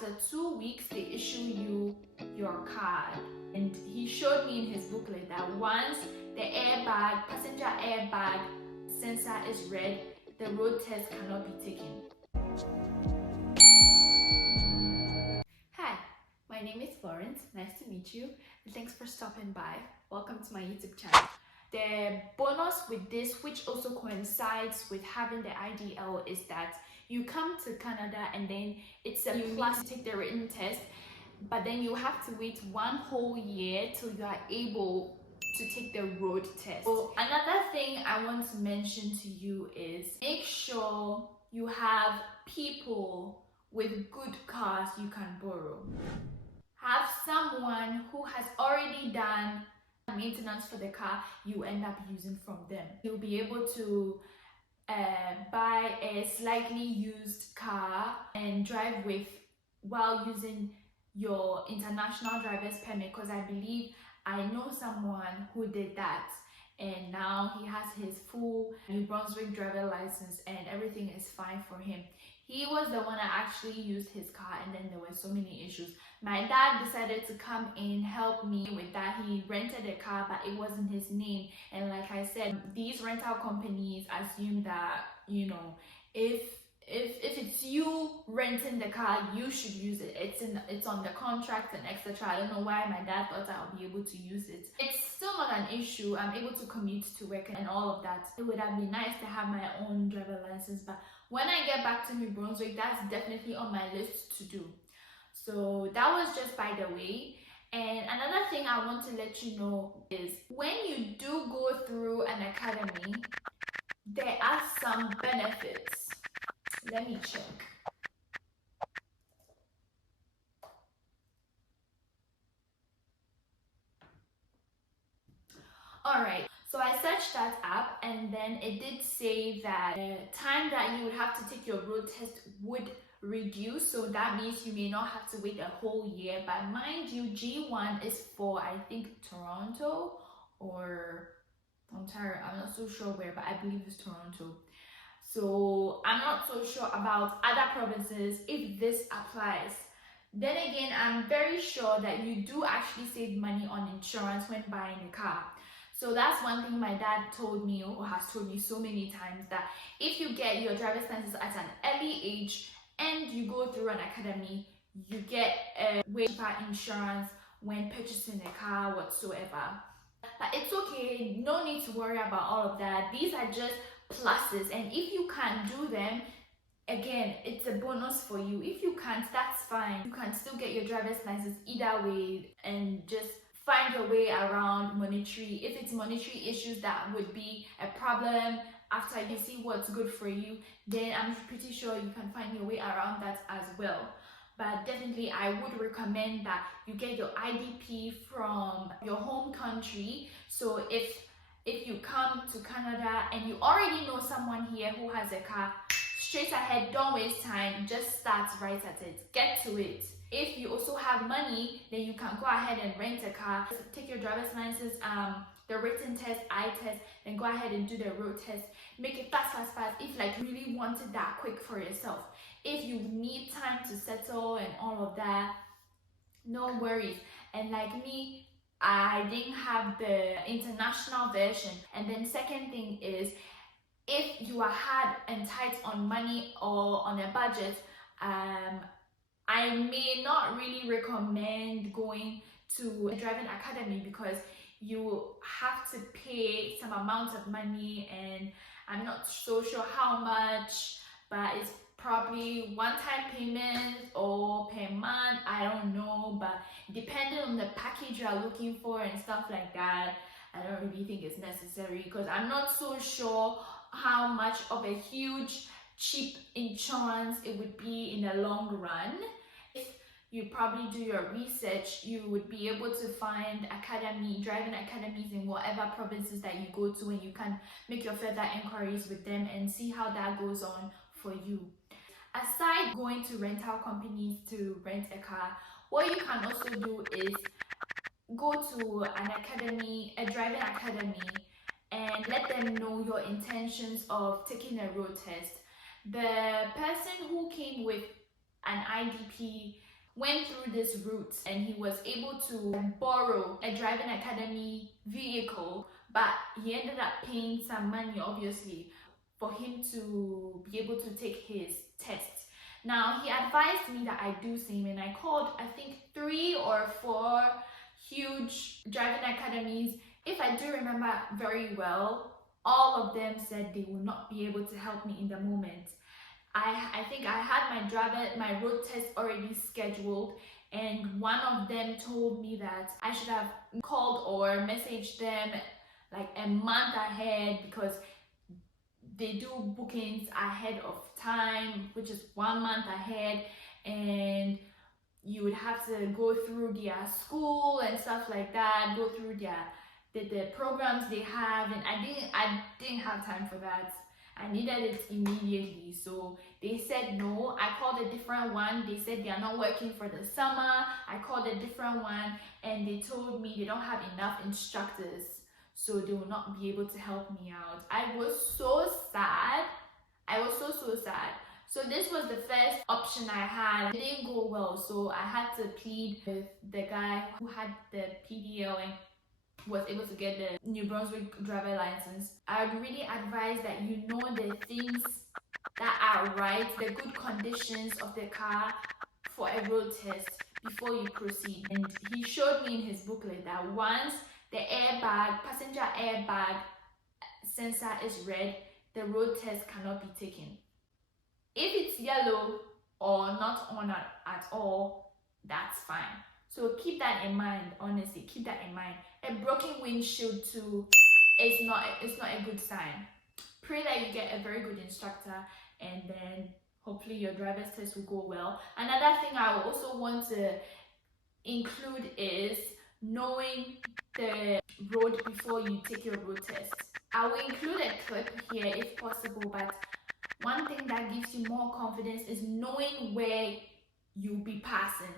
after 2 weeks they issue you your card. And he showed me in his booklet that once the airbag, passenger airbag sensor is red, the road test cannot be taken. Hi, my name is Florence. Nice to meet you. And thanks for stopping by. Welcome to my YouTube channel. The bonus with this, which also coincides with having the IDL, is that you come to Canada and then it's a plus to take the written test, but then you have to wait 1 whole year till you are able to take the road test. So another thing I want to mention to you is make sure you have people with good cars you can borrow. Have someone who has already done maintenance for the car you end up using from them. You'll be able to buy a slightly used car and drive with while using your international driver's permit, because I believe I know someone who did that and now he has his full New Brunswick driver license and everything is fine for him. He was the one that actually used his car and then there were so many issues. My dad decided to come in, help me with that. He rented a car but it wasn't his name, and like I said, these rental companies assume that, you know, if it's you renting the car, you should use it. It's on the contract and etc. I don't know why my dad thought I'll be able to use it. It's still not an issue. I'm able to commute to work and all of that. It would have been nice to have my own driver license, but when I get back to New Brunswick, that's definitely on my list to do. So that was just by the way. And another thing I want to let you know is when you do go through an academy, there are some benefits. Let me check. Alright, so I searched that up and then it did say that the time that you would have to take your road test would reduce, so that means you may not have to wait a whole year. But mind you, G1 is for I think Toronto or Ontario, I'm not so sure where, but I believe it's Toronto. So I'm not so sure about other provinces if this applies. Then again, I'm very sure that you do actually save money on insurance when buying a car. So that's one thing my dad told me, or has told me so many times, that if you get your driver's license at an early age and you go through an academy, you get a way cheaper insurance when purchasing a car whatsoever. But it's okay, no need to worry about all of that. These are just pluses, and if you can't do them, again, it's a bonus for you. If you can't, that's fine. You can still get your driver's license either way and just find your way around monetary. If it's monetary issues that would be a problem, after you see what's good for you, then I'm pretty sure you can find your way around that as well. But definitely I would recommend that you get your IDP from your home country. So if you come to Canada and you already know someone here who has a car, straight ahead, don't waste time, just start right at it, get to it. If you also have money, then you can go ahead and rent a car, take your driver's license, the written test, eye test, then go ahead and do the road test. Make it fast. If like really want it that quick for yourself. If you need time to settle and all of that, no worries. And like me, I didn't have the international version. And then second thing is, if you are hard and tight on money or on a budget, I may not really recommend going to a driving academy because you have to pay some amount of money, and I'm not so sure how much, but it's probably one-time payment or per month, I don't know. But depending on the package you are looking for and stuff like that, I don't really think it's necessary, because I'm not so sure how much of a huge cheap insurance it would be in the long run. If you probably do your research, you would be able to find driving academies in whatever provinces that you go to, and you can make your further inquiries with them and see how that goes on for you. Aside going to rental companies to rent a car, what you can also do is go to an academy, a driving academy, and let them know your intentions of taking a road test. The person who came with an IDP, went through this route and he was able to borrow a driving academy vehicle, but he ended up paying some money, obviously, for him to be able to take his test. Now, he advised me that I do same, and I called, I think, 3 or 4 huge driving academies. If I do remember very well, all of them said they will not be able to help me in the moment. I think I had my road test already scheduled, and one of them told me that I should have called or messaged them like a month ahead, because they do bookings ahead of time, which is 1 month ahead, and you would have to go through their school and stuff like that, go through the programs they have, and I didn't have time for that. I needed it immediately, so they said no. I called a different one. They said they are not working for the summer. I called a different one, and they told me they don't have enough instructors, so they will not be able to help me out. I was so sad. I was so sad. So this was the first option I had. It didn't go well, so I had to plead with the guy who had the PDL and was able to get the New Brunswick driver license. I would really advise that you know the things that are right, the good conditions of the car for a road test before you proceed. And he showed me in his booklet that once the passenger airbag sensor is red, the road test cannot be taken. If it's yellow or not on at all, that's fine. So keep that in mind, honestly, keep that in mind. A broken windshield too is not a good sign. Pray that you get a very good instructor, and then hopefully your driver's test will go well. Another thing I also want to include is knowing the road before you take your road test. I will include a clip here if possible, but one thing that gives you more confidence is knowing where you'll be passing,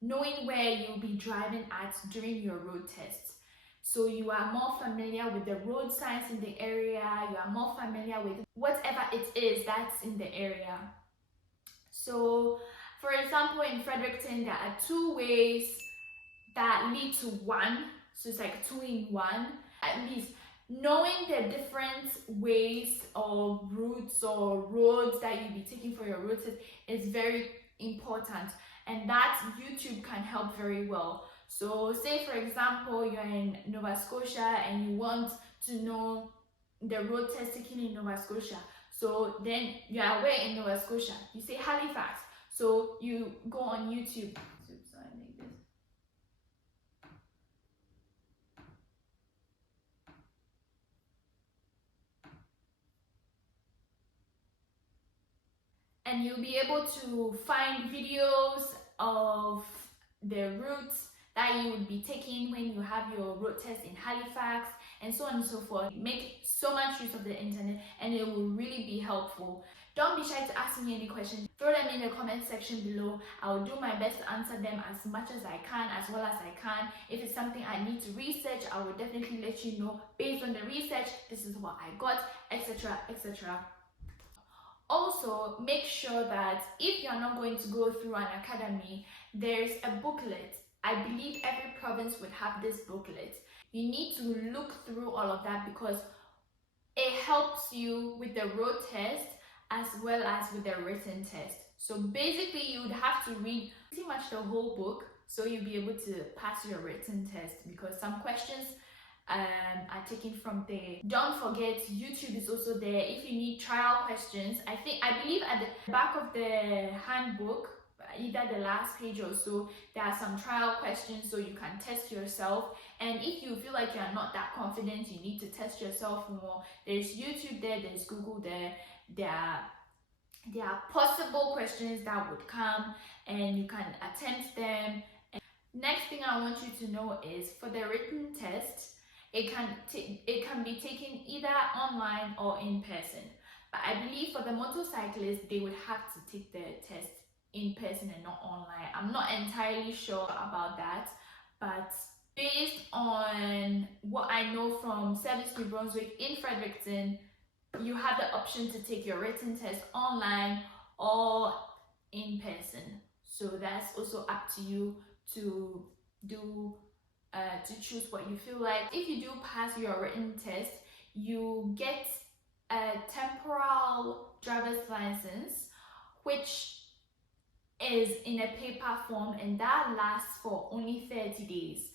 knowing where you'll be driving at during your road test. So you are more familiar with the road signs in the area, you are more familiar with whatever it is that's in the area. So for example, in Fredericton, there are 2 ways that lead to 1, so it's like 2 in 1. At least knowing the different ways or routes or roads that you'll be taking for your road test is very important, and that YouTube can help very well. So say for example you're in Nova Scotia and you want to know the road test taken in Nova Scotia, so then you are where in Nova Scotia, you say Halifax, so you go on YouTube. And you'll be able to find videos of the routes that you would be taking when you have your road test in Halifax, and so on and so forth. Make so much use of the internet, and it will really be helpful. Don't be shy to ask me any questions. Throw them in the comment section below. I will do my best to answer them as much as I can, as well as I can. If it's something I need to research, I will definitely let you know. Based on the research, this is what I got, etc, etc. Also, make sure that if you're not going to go through an academy, there's a booklet. I believe every province would have this booklet. You need to look through all of that, because it helps you with the road test as well as with the written test. So basically you would have to read pretty much the whole book so you'll be able to pass your written test, because some questions are taken from there. Don't forget, YouTube is also there if you need trial questions. I believe at the back of the handbook, either the last page or so, there are some trial questions so you can test yourself. And if you feel like you're not that confident, you need to test yourself more, there's YouTube there, there's Google there. There are possible questions that would come and you can attempt them. And next thing I want you to know is, for the written test, it can be taken either online or in person. But I believe for the motorcyclists, they would have to take the test in person and not online. I'm not entirely sure about that, but based on what I know from Service New Brunswick in Fredericton, you have the option to take your written test online or in person. So that's also up to you to do to choose what you feel like. If you do pass your written test, you get a temporal driver's license, which is in a paper form, and that lasts for only 30 days.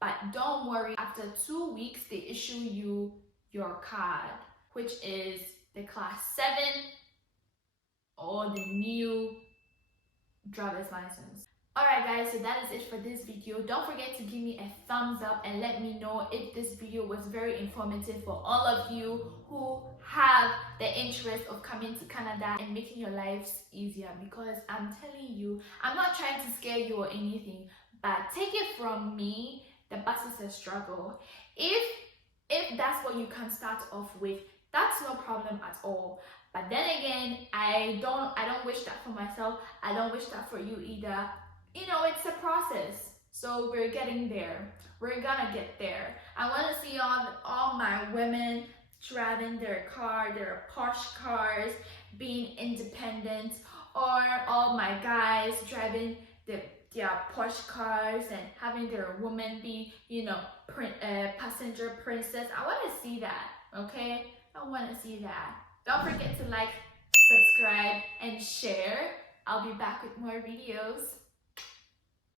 But don't worry, after 2 weeks they issue you your card, which is the class 7 or the new driver's license. Alright guys, so that is it for this video. Don't forget to give me a thumbs up and let me know if this video was very informative for all of you who have the interest of coming to Canada and making your lives easier, because I'm telling you, I'm not trying to scare you or anything, but take it from me, the bus is a struggle. If that's what you can start off with, that's no problem at all. But then again, I don't wish that for myself. I don't wish that for you either. You know, it's a process. So we're getting there. We're gonna get there. I want to see all my women driving their car, their posh cars, being independent, or all my guys driving their posh cars and having their woman be, you know, passenger princess. I want to see that, okay? I want to see that. Don't forget to like, subscribe, and share. I'll be back with more videos.